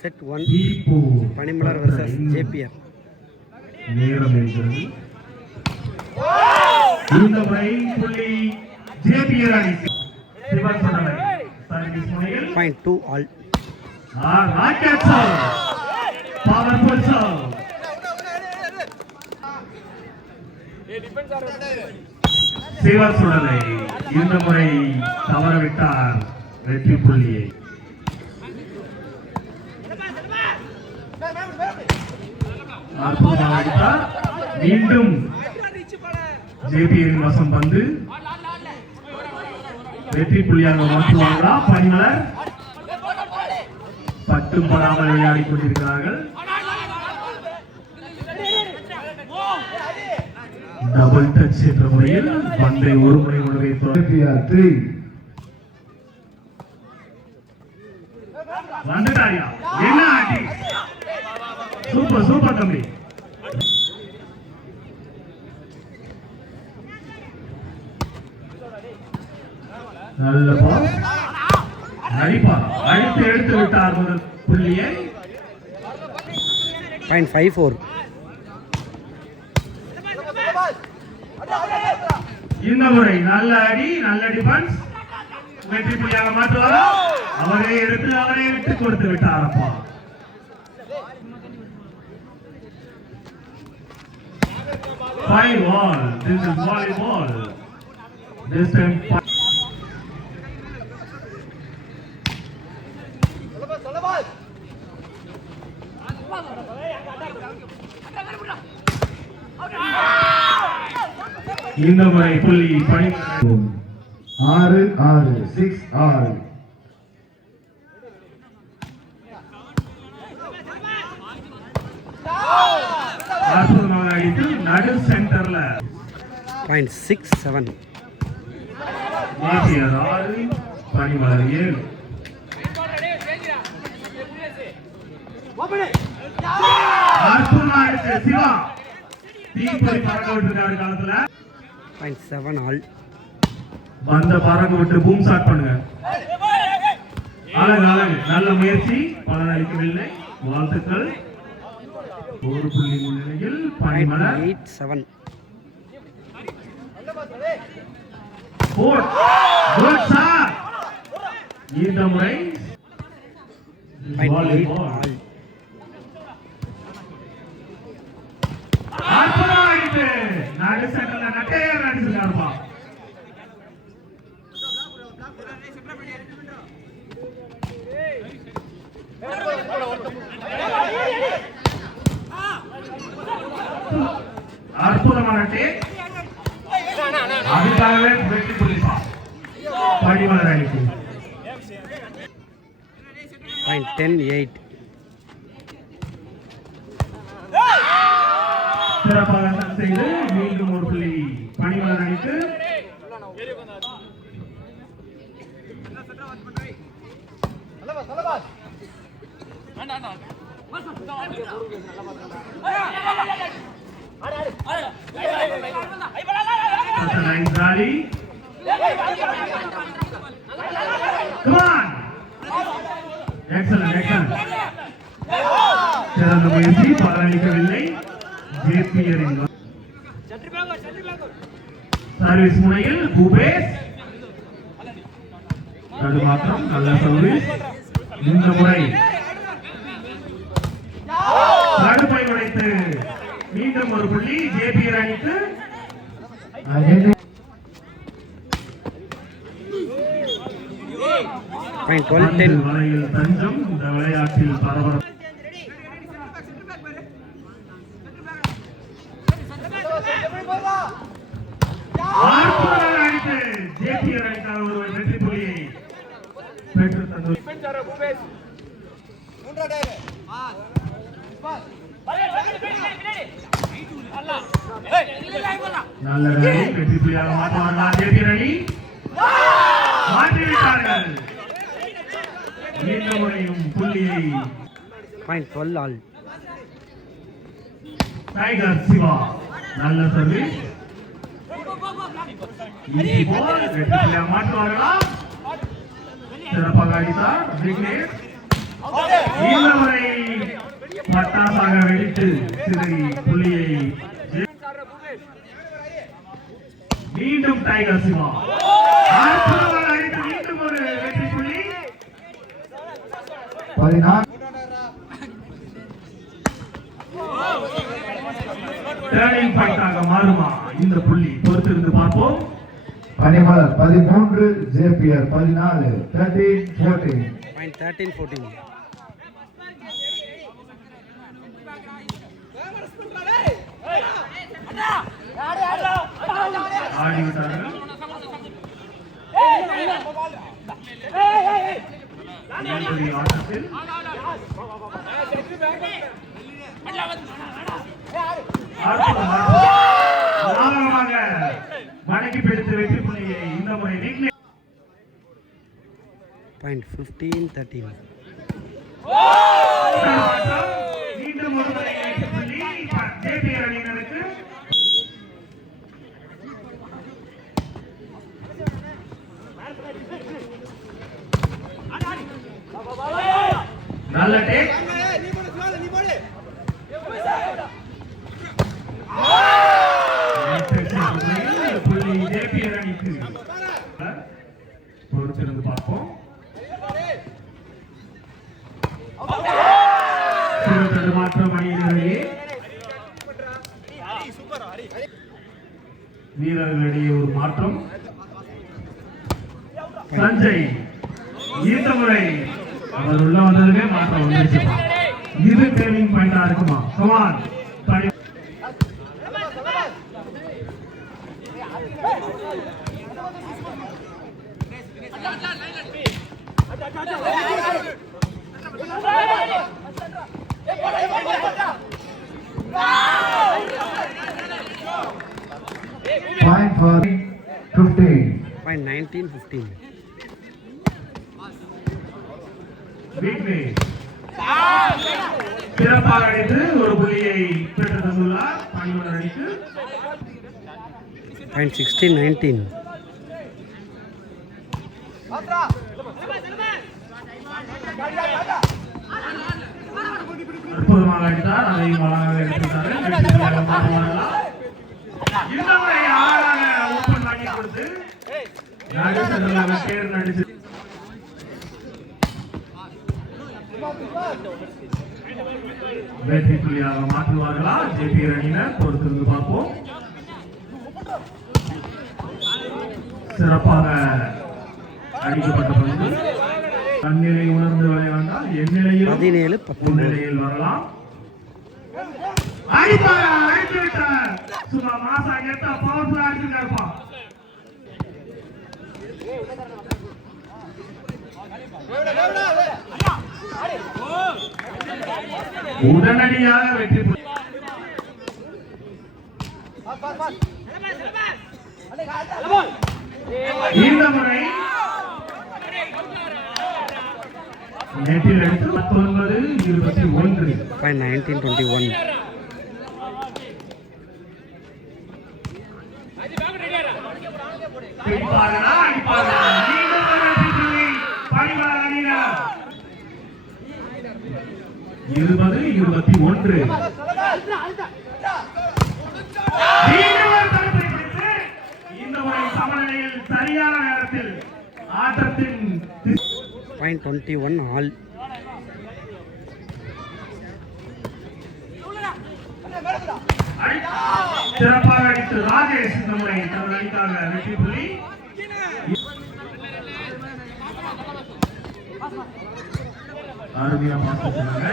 Set 1 பனிமலர் versus JPR. நேரம் இருக்கிறது. இந்த முறை புள்ளி ஜேபிஆர் அணிக்கு. சிவன் சொன்னவை சர்வீஸ் முனையில் .2 ஆல். Rocket serve, powerful serve. Sivan சொன்னவை இந்த முறை தவறவிட்டார் வெற்றி புள்ளியை. அற்புதமாக அடித்தார். மீண்டும் ஜேபிஆரின் வசம் வந்து வெற்றி புள்ளியாக மாற்றுவாங்களா? பனிமலர் பட்டும் படாமல் விளையாடிக் கொண்டிருக்கிறார்கள். டபுள் டச் என்ற முறையில் பந்தை ஒரு முறை உணவை வந்துட்டாயா? என்ன ஆட்டி! சூப்பர் சூப்பர் தம்பி. நல்ல பால். அடிப்பா அடித்து எடுத்து விட்டார் முதல் புள்ளியை. .54. இந்த முறை நல்ல அடி, நல்ல டிஃபென்ஸ். வெற்றி புள்ளியாக மாற்றுவாரா? அவரே எடுத்து அவரே விட்டு கொடுத்து விட்டார். அப்பா five ball. This is volleyball. This time இந்த முறை புள்ளி 6-6 6 6. அற்புதமாக அடித்து நடு சென்டர்ல .67. ஜேபிஆர் 6 பனிமலர் 7. அற்புதமாக அடித்து சிவா தீப்பொறி பறக்க விட்டுருக்காரு காலத்துல. .7 ஆல். பந்த பறக்க விட்டு பூம் ஷாட் பண்ணுங்க. அழகு அழகு, நல்ல முயற்சி, பலனளிக்கவில்லை. வாழ்த்துக்கள். ஒரு புள்ளி முன்னிலையில் பனிமலர். .87. இந்த முறை .8 ஆல். நடு சென்டர்ல நட்டையர் அடிச்சிருக்காருப்பா. அற்புதமான டேக். அதுக்காகவே வெற்றி புள்ளிப்பா பனிமலர் அணிக்கு. .108. சிறப்பாக செய்து மீண்டும் ஒரு புள்ளி பனிமலர் அணிக்கு. சிறந்த முயற்சி, பலனளிக்கவில்லை. ஜேபிஆரின் சர்வீஸ் முனையில் பூபேஷ் தடுமாற்றம். நல்ல சர்வீஸ். இந்த முறை தடுப்பை உடைத்து மீண்டும் ஒரு புள்ளி ஜேபிஆர் அணிக்கு. வலையில் தஞ்சம். இந்த விளையாட்டில் பரபரப்பு. ஜேபிஆர் அணிக்கான ஒரு வெற்றி புள்ளியை பெற்று தந்தது. நல்ல வெற்றி புள்ளியாக மாற்றுவார்களா ஜேபிஆர் அணி? மாற்றிவிட்டார்கள். இந்த முறையும் புள்ளியை .12 ஆல். டைகர் சிவா நல்ல சர்வீஸ். மாற்றுவார்களா? சிறப்பாக அடித்தார் விக்னேஷ். இந்த முறை பட்டாசாக வெடித்து சிறு புள்ளியை மீண்டும் டைகர் சிவா அற்புதமாக அடித்து மீண்டும் ஒரு வெற்றி புள்ளி. 14 டர்னிங் பாயிண்டாக மாறுமா இந்த புள்ளி? பொறுத்திருந்து பார்ப்போம். பனிமலர் 13 ஜேபிஆர் 14 13-14 பாயிண்ட் 13-14 ஆடிவிட்டார்கள். இன்றைய ஆட்டத்தில் அற்புதமாக வணங்கி பிடித்து வெற்றி புள்ளியை இந்த முறை விக்னேஷ். பாயிண்ட் 15-13 மீண்டும் ஒரு முறை வெற்றி புள்ளி ஜேபிஆர் அணியினருக்கு. நல்ல டேக். புள்ளி ஜேபிஆர் அணிக்கு. பொறுத்திருந்து பார்ப்போம். மாற்றம் அணியினரையே வீரர்களிடையே ஒரு மாற்றம். சஞ்சய் இந்த முறை அவர் உள்ள வந்ததுமே மாற்றம் வந்துருச்சு. இது டேர்னிங் பாயிண்டா இருக்குமா? Come on Point for 15 point 19-15 Vignesh சிறப்பாக அடித்து ஒரு புள்ளியை பெற்று தந்துள்ளார் பணிமலர் அணிக்கு. பாயிண்ட் 16-19 அற்புதமாக அடித்தார். அதையும் அழகாக எடுத்துட்டார்கள். இந்த முறை ஆளாக ஓப்பன் பண்ணி கொடுத்து நடுசலாக தேர் நடிச்சு வெற்றி புள்ளியாக மாற்றுவார்களா ஜேபிஆர் அணியினர்? பொறுத்திருந்து பார்ப்போம். சிறப்பாக அடிக்கப்பட்ட பந்து தன்னிலை உணர்ந்து விளையாண்டால் என் நிலையில் 17-19 முன்னிலையில் வரலாம். அடிப்பாரா? அடித்து விட்டார். சும்மா மாசா கெட்டா பவர்ஃபுல்லா அடிச்சிருக்காருப்பா. உடனடியாக வெற்றி புள்ளி. இந்த முறை நெட்டில் எடுத்து 19-21 பாயிண்ட் 19-21 பிடிப்பார்களா? அடிப்பார்களா? மீண்டும் ஒரு வெற்றி புள்ளி பணிமலர் அணியினர். 20-21 மீண்டும் ஒரு தடுப்பை பிடித்து இந்த முறை சமநிலையில் சரியான நேரத்தில் ஆட்டத்தின் பாயிண்ட் 21 ஆல் சிறப்பாக அடித்து ராஜேஷ் இந்த முறை தனது அணிக்காக வெற்றி புள்ளி. அருமையா பார்த்துருக்காங்க.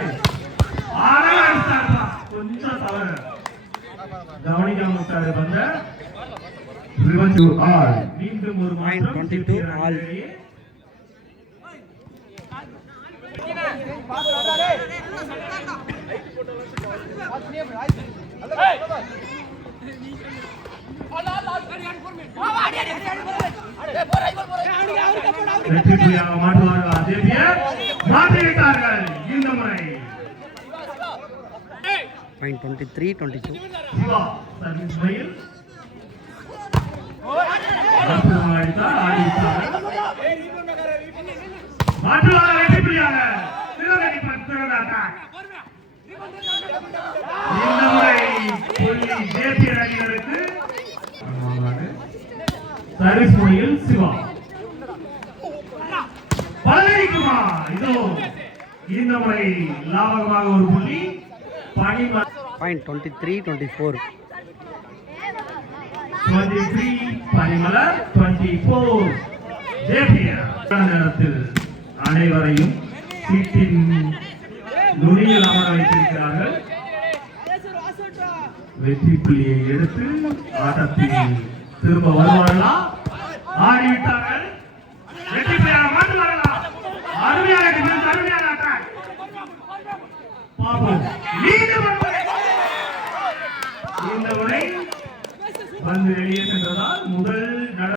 கொஞ்சம் தவறு கவனிக்காம விட்டாரு பந்த. to all மீண்டும் ஒரு Point மாற்றம் 22 all. வெற்றி புள்ளியாக மாற்றுவார்களா ஜேபிஆர்? மாற்றிவிட்டார்கள் இந்த முறை. பாயிண்ட் 23-22 சிவா சர்வீஸ் மயில் அற்புதமாக அடித்தார். ஆடிவிட்டார்கள். மாற்றுவாரா வெற்றி புள்ளியாக சிவகங்கை பந்து சிறந்த attack. இந்த முறை புள்ளி ஜேபிஆர் அணியினருக்கு சர்வீஸ் முறையில் சிவா பழனிக்குமா இதோ இந்த முறை லாபகமாக ஒரு புள்ளி பணிம பாயிண்ட் 23-24 23 பனிமலர் 24 ஜேபிஆர் நேரத்தில் அனைவரையும் சீட்டின் நுனியில் அமர வைத்திருக்கிறார்கள். வெற்றி புள்ளியை எடுத்து ஆட்டத்தில் திரும்ப வருவார்களா ஆடிவிட்டார்.